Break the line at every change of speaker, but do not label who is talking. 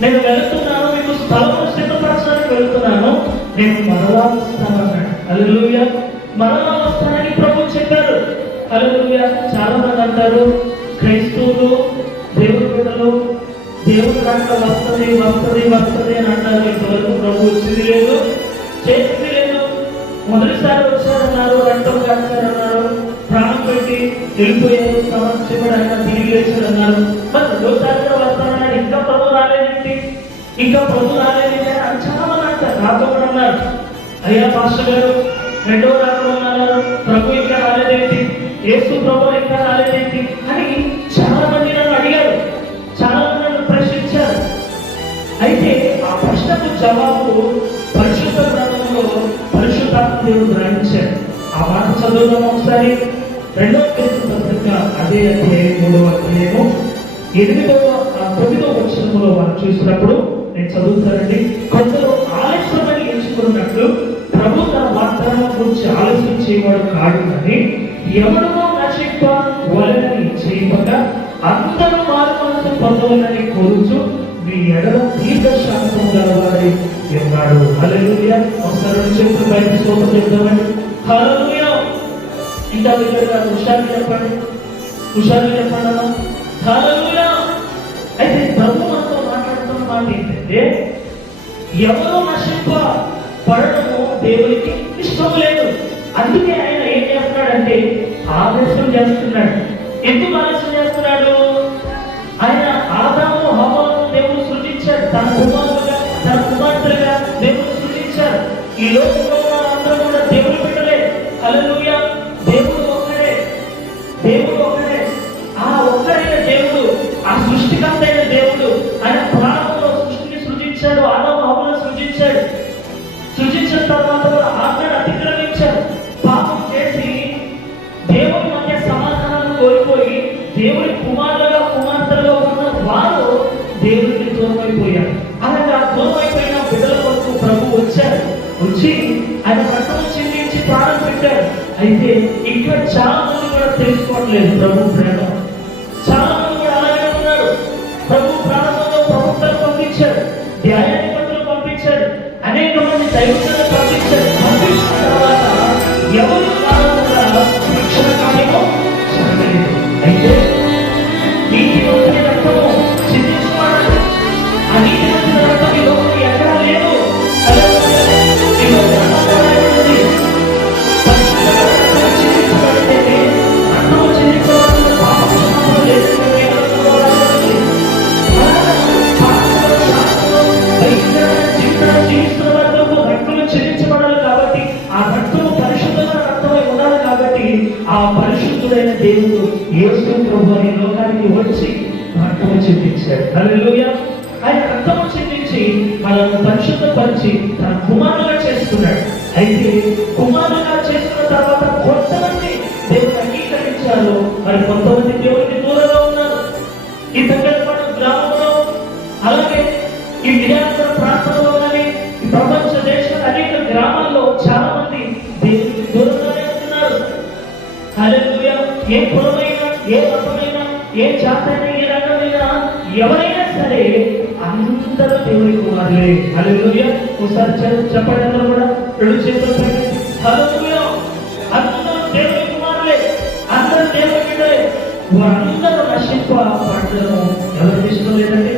నేను వెళుతున్నాను మీకు స్థలం సిద్ధపరచడానికి వెళుతున్నాను. నేను మరలా వస్తానన్నాడు అన్నాడు హల్లెలూయా. మరలా వస్తానని ప్రభు చెప్పారు హల్లెలూయా. చాలా మంది అంటారు క్రైస్తవులు దేవుడి బిడ్డలు దేవుడు దాంట్లో వస్తుంది వస్తుంది వస్తుంది అని అంటారు. ఇంతవరకు ప్రభు వచ్చింది లేదు. చేసింది లేదు. మొదటిసారి వచ్చారన్నారు రెండో వచ్చారన్నారు ప్రాణం పెట్టి వెళ్ళిపోయారు. సమస్య ఆయన తిరిగి లేచారన్నారు. మరి రెండోసారి ఇంకా ప్రభు రాలేదేంటి అని చాలా మంది అంటారు. నాతో కూడా అన్నారు అయ్యా పాస్టర్ గారు రెండో రాత్రి ఉన్నారు. ప్రభు ఇంకా రాలేదేంటి? ఏసు ప్రభు ఇంకా రాలేదేంటి? అని చాలా మంది నన్ను అడిగారు. చాలా మంది నన్ను ప్రశ్నించారు. అయితే ఆ ప్రశ్నకు జవాబు పరిశుద్ధ గ్రంథంలో పరిశుద్ధాత్మ దేవుడు గ్రహించాడు. ఆ మాట చదువుదాం ఒకసారి. రెండో పేరు పత్రిక అదే అధ్యాయం మూడవ అధ్యాయము. ఎనిమిదవ ఆ తొమ్మిదవ వచనంలో మనం చూసినప్పుడు నేను చదువుతానండి. కొందరు ఆలస్యమని ఎంచుకున్నట్లు ప్రభు తన వాగ్దానం గురించి ఆలస్యం చేయవాడు కాడు అని ఎవరినో నశింప వలని చేయక అందరూ మారు మనసు పొందవాలని కోరుచు మీ ఎడల దీర్ఘశాంతం గలవాడై ఉన్నాడు. హలలుయ ఒకసారి చెప్పి బయట స్తోత్రం చెప్తామండి హలలుయ ఇంకా దగ్గరగా హుషారు చెప్పండి. హుషారు చెప్పండి హలలుయ ఎవరు నశింప పడటము దేవునికి ఇష్టం లేదు. అందుకే ఆయన ఏం చేస్తున్నాడంటే ఆలస్యం చేస్తున్నాడు. ఎందుకు ఆలస్యం చేస్తున్నాడు? ఆయన ఆదాము హవాను దేవుడు సృష్టించాడు తన కుమారులుగా తన కుమార్తెలుగా దేవుడు సృష్టించాడు ఈ లోకంలో దేవుని కుమారులుగా కుమార్తెలుగా ఉన్న వారు దేవునికి దూరమైపోయారు. అలాగా దూరమైపోయిన బిడ్డల కొరకు ప్రభు వచ్చారు వచ్చి ఆయన రక్తం చెల్లించి ప్రాణం పెట్టారు అయితే ఇంకా చాలా మంది కూడా తెలుసుకోవట్లేదు ప్రభు ప్రేమ. ఆ పరిశుద్ధుడైన దేవుడు యేసు ప్రభు అనే లోకానికి వచ్చి రక్తము చెప్పించాడు హల్లెలూయా. ఆయన రక్తము చెప్పించి మనల్ని పరిశుద్ధపరిచి తన కుమారులుగా చేసుకున్నాడు. అయితే కుమారులుగా చేసుకున్న తర్వాత కొంతమంది దేవుడు అంగీకరించారు మరి కొంతమంది దేవుడికి దూరంగా ఉన్నారు. ఈ దగ్గరపాటు గ్రామంలో అలాగే ఈ విజయనగర ప్రాంతంలో కానీ ప్రపంచ దేశంలో అనేక గ్రామాలు ఏ కులమైనా ఏ మతమైనా ఏ జాతైనా ఏ రంగమైనా ఎవరైనా సరే అందరూ దేవుని కుమారులే. హల్లెలూయా. ఒకసారి చెప్పండి అందరూ కూడా? రెండు చేతులు పెట్టి హల్లెలూయా. అందరూ దేవుని కుమారులే. అందరూ దేవుని బిడ్డలే. వారందరూ నశింప పంటలను ఎవరు తీసుకోలేదండి